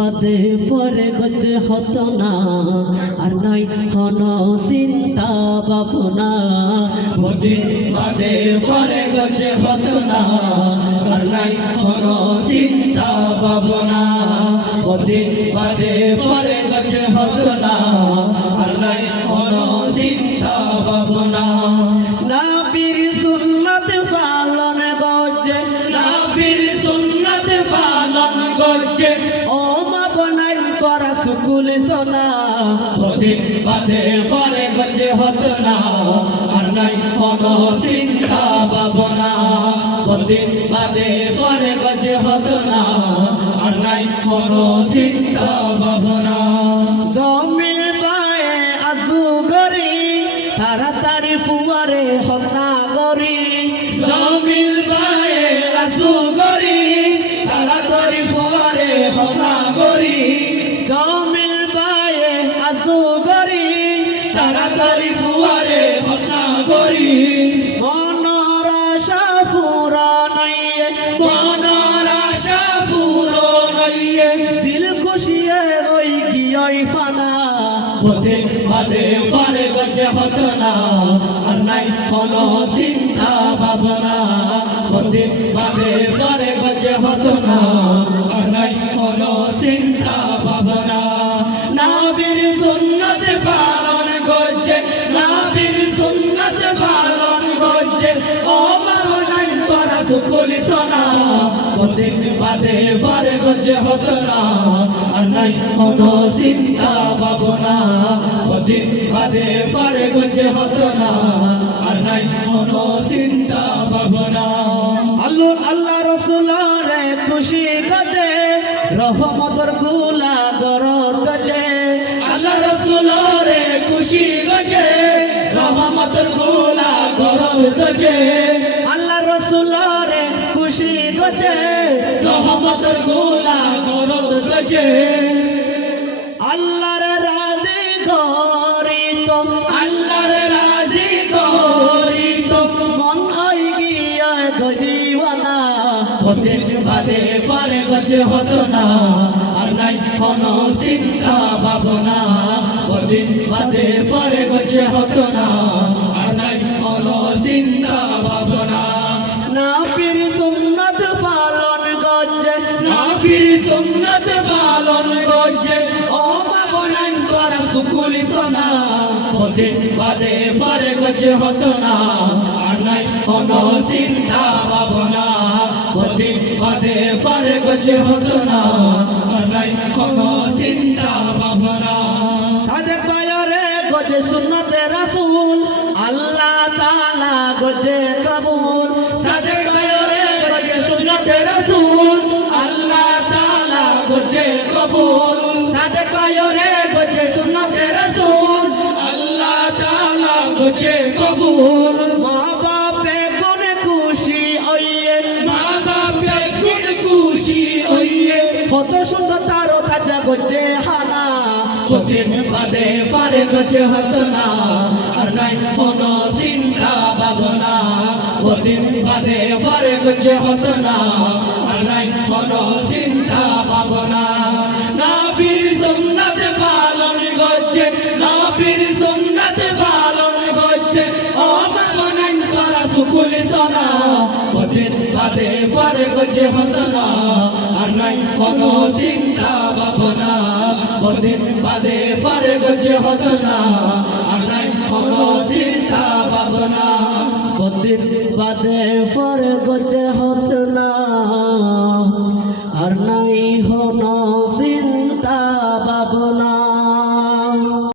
বাদে পরে গজে হতো না আর নাই হন চিন্তা ভাবনা বহুদিন বাদে পরে গজে হতো না আর নাই হন চিন্তা ভাবনা বহুদিন বাদে পরে গজে হতো না আর নাই হন চিন্তা ভাবনা নবীর সুন্নাত পালন গজে নবীর সুন্নাত পালন গজে ও মা বনাই তোরা সুকুল সোনা বহুদিন বাদে পরে গজে হতো না আর নাই কোনো চিন্তা ভাবনা বহুদিন বাদে পরে গজে হতো না আর নাই কোনো চিন্তা ভাবনা জমিল বায়ে আসু গরি তাড়াতাড়ি ফুয়ারে হত্যা করি জমিল বায়ে আসু গরি তাড়াতাড়ি ফুয়ারে হত্যা করি জমিল বায়ে আসু গরি তাড়াতাড়ি ফুয়ারে হত্যা করি মনর আশা পুরানাইয়ে মনের আশা পূরণ হইয়ে দিল খুশিয়ে ওই গিয়ই ফানা বহুদিন বাদে পরে গজে হতো না আর নাই কোনো চিন্তা ভাবনা বহুদিন বাদে পরে গজে হতো না আর নাই কোনো চিন্তা ভাবনা নবীর সুন্নাত পালন করছে নবীর সুন্নাত পালন করছে ও মাওলাই তোরা সুকুল সোনা বহুদিন বাদে পরে গজে হতো না আর নাই কোনো চিন্তা ভাবনা বহুদিন বাদে পরে গজে হতো না আর নাই কোনো চিন্তা ভাবনা আল্লাহ আল্লাহ রসুলারে খুশি গজে রহমতর গুলা গরত গজে আল্লাহ রসুলরে খুশি গজে রহমতের গোলা গরল গজে আল্লাহ রসুলারে খুশি গজে রহমতের গোলা গরল গজে আল্লাহর রাজি করি তো আল্লাহর রাজি করি তো মন হই গিয়া গদিওয়ানা বহুদিন বাদে পরে গজে হতো না আর নাই কোনো চিন্তা ভাবনা বহুদিন বাদে পরে গজে হতো না আর নাই কোনো চিন্তা ভাবনা নাফির সুন্নাত পালন গজে নবীর সুন্নাত পালন গজে ও মাবনান তোরা সুকুল সোনা বহুদিন বাদে পরে গজে হতো না আর নাই কোনো চিন্তা ভাবনা বহুদিন বাদে পরে গজে হতো না আর নাই কোনো চিন্তা ভাবনা সাদে পায়রে গজে সুন্নতে রাসূল আল্লাহ তাআলা গজে কবুল সাদে গায়রে গজে সুন্নতে রাসূল আল্লাহ তাআলা গজে কবুল সাদে পায়রে গজে সুন্নতে রাসূল আল্লাহ তাআলা গজে কবুল মা বাপে কোন খুশি হইয়ে মা বাপে গুণ খুশি হইয়ে কত সুন্দর তারো তাজা গজে হানা বহুদিন বাদে পরে গজে হতো না আর নাই কোনো চিন্তা ভাবনা বহুদিন বাদে পরে গজে হতো না আর নাই কোনো চিন্তা ভাবনা নবীর সুন্নাত পালন গজে নবীর সুন্নাত পালন গজে ও মাগনান তোরা সুকুল সোনা বহুদিন বাদে পরে গজে হতো না আর নাই কোনো চিন্তা ভাবনা বহুদিন বাদে পরে গজে হতো না আর নাই কোনো চিন্তা ভাবনা বহুদিন বাদে পরে গজে হত না আর নাই হন